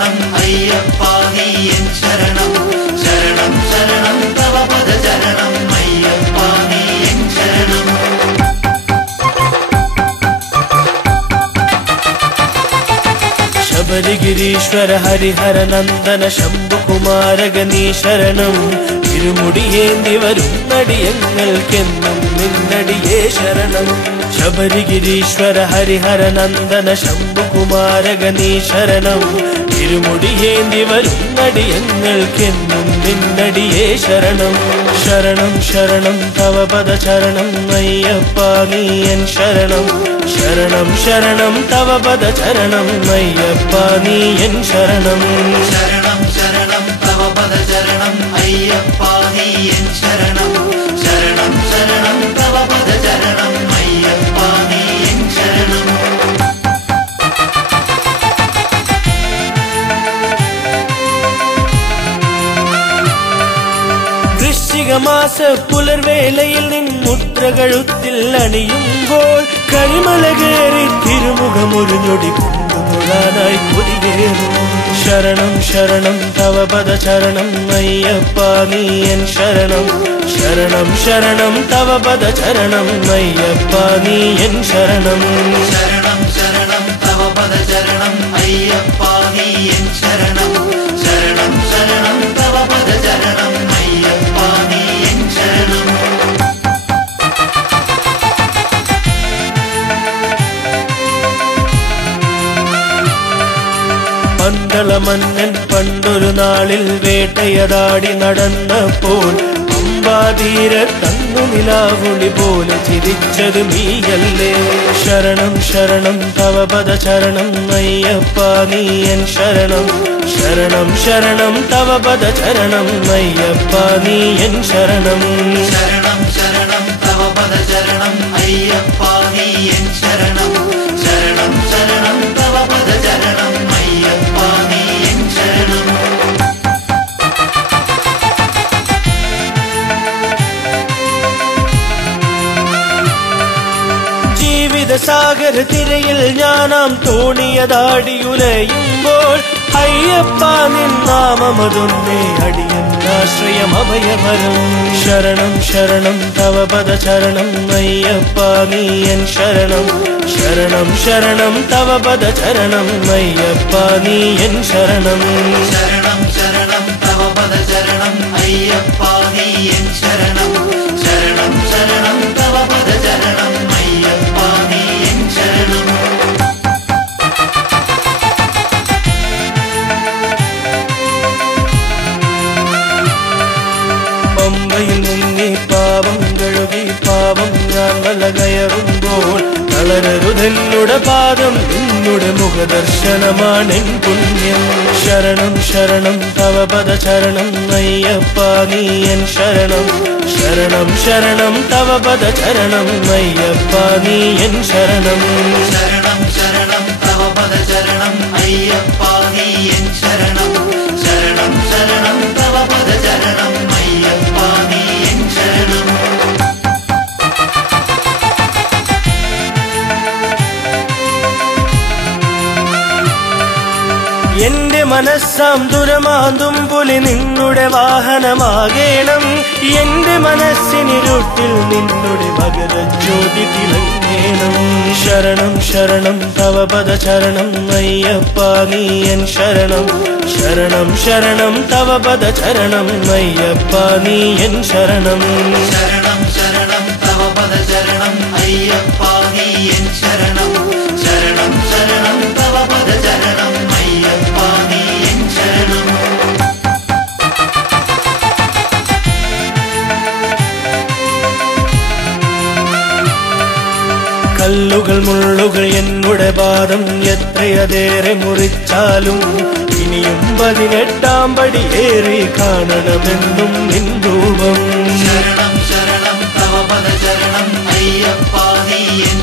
ശരണം അയ്യപ്പ നീ എൻ ശരണം ശരണം ശരണം തവ പദ ശരണം അയ്യപ്പ നീ എൻ ശരണം ശബരിഗിരീശ്വര ഹരിഹര നന്ദന ശംഭുകുമാരഗനീ ശരണം ഇരുമുടിയേന്തി വരുന്നടിയങ്ങൾക്കെന്നും നിന്നടിയേ ശരണം ശബരിഗിരീശ്വര ഹരിഹര നന്ദന ശംഭുകുമാരഗനീ ശരണം ഇരുമുടിയേന്തി വരുന്നടിയങ്ങൾക്കെന്നും നിന്നടിയേ ശരണം ശരണം ശരണം തവ പദ ശരണം അയ്യപ്പ നീ എൻ ശരണം ശരണം ശരണം തവ പദ ശരണം അയ്യപ്പ നീ എൻ ശരണം ശരണം ശരണം തവ പദ ശരണം അയ്യപ്പ നീ എൻ ശരണം ശരണം ശരണം തവ പദ ശരണം അയ്യപ്പ നീ എൻ ശരണം വൃശ്ചികമാസ പുലർവേളയിൽ നിൻമുദ്രകഴുത്തിൽ അണിയുമ്പോൾ കരിമല കയറി തിരുമുഖമൊരു ഞൊടി കൊണ്ടുതൊഴാനായി കൊതിയേറും ശരണം ശരണം തവ പദ ശരണം അയ്യപ്പ നീ എൻ ശരണം ശരണം ശരണം തവ പദ ശരണം അയ്യപ്പ നീ എൻ ശരണം ശരണം ശരണം തവ പദ ശരണം അയ്യപ്പ നീ എൻ ശരണം ശരണം ശരണം തവ പദ ശരണം അയ്യപ്പ നീ എൻ ശരണം പന്തളമന്നൻ പണ്ടൊരു നാളിൽ വേട്ടയതാടി നടന്നപ്പോൾ അമ്പാതീരത്തന്നു നിലാവുളി പോലെ ചിരിച്ചത് നീയല്ലേ ശരണം ശരണം തവ പദ ശരണം അയ്യപ്പ നീ എൻ ശരണം ശരണം ശരണം തവ പദ ശരണം അയ്യപ്പ നീ എൻ ശരണം ശരണം ശരണം തവ പദ ശരണം അയ്യപ്പ നീ എൻ ശരണം ശരണം ശരണം തവ പദ ശരണം അയ്യപ്പ നീ എൻ ശരണം ജീവിതസാഗര തിരയിൽ ഞാനാം തോണിയതാടിയുലയുമ്പോൾ അയ്യപ്പ നിൻ നാമമതൊന്നേ അടിയന്നാശ്രയം അഭയവരം ശരണം ശരണം തവ പദ ശരണം അയ്യപ്പ നീ എൻ ശരണം ശരണം ശരണം തവ പദ ശരണം അയ്യപ്പ നീ എൻ ശരണം ശരണം ശരണം തവ പദ ശരണം അയ്യപ്പ നീ എൻ ശരണം ശരണം ശരണം തവ പദ ശരണം അയ്യപ്പ നീ എൻ ശരണം പമ്പയിൽ മുങ്ങി പാപം കഴുകി പാപം ഞാൻ വല കയറുമ്പോൾ തളരരുതെന്നുടെ പാദം നിന്നുടെ മുഖദർശനമാണെൻ പുണ്യം ശരണം ശരണം തവ പദ ശരണം അയ്യപ്പ നീ എൻ ശരണം ശരണം ശരണം തവ പദ ശരണം അയ്യപ്പ നീ എൻ ശരണം ശരണം ശരണം തവ പദ ശരണം അയ്യപ്പ നീ എൻ ശരണം ശരണം ശരണം തവ പദ ശരണം അയ്യപ്പ നീ എൻ ശരണം എന്റെ മനസ്സാം ദുരമാന്തും പുലി നിന്നുടെ വാഹനമാകേണം എന്റെ മനസ്സിനിരുട്ടിൽ നിന്നുടെ മകരജ്യോതി തിളങ്ങേണം ശരണം ശരണം തവ പദ ശരണം അയ്യപ്പ നീ എൻ ശരണം ശരണം ശരണം തവ പദ ശരണം അയ്യപ്പ നീ എൻ ശരണം ശരണം ശരണം തവ പദ ശരണം അയ്യപ്പ നീ എൻ ശരണം ശരണം ശരണം തവ പദ ശരണം അയ്യപ്പ നീ എൻ ശരണം കല്ലുകൾ മുള്ളുകൾ എന്നുടെ പാദം എത്രയതേറെ മുറിച്ചാലും ഇനിയും 18 പടി ഏറി കാണണമെന്നും നിൻ രൂപം ശരണം ശരണം തവ പദ ശരണം അയ്യപ്പ നീ എൻ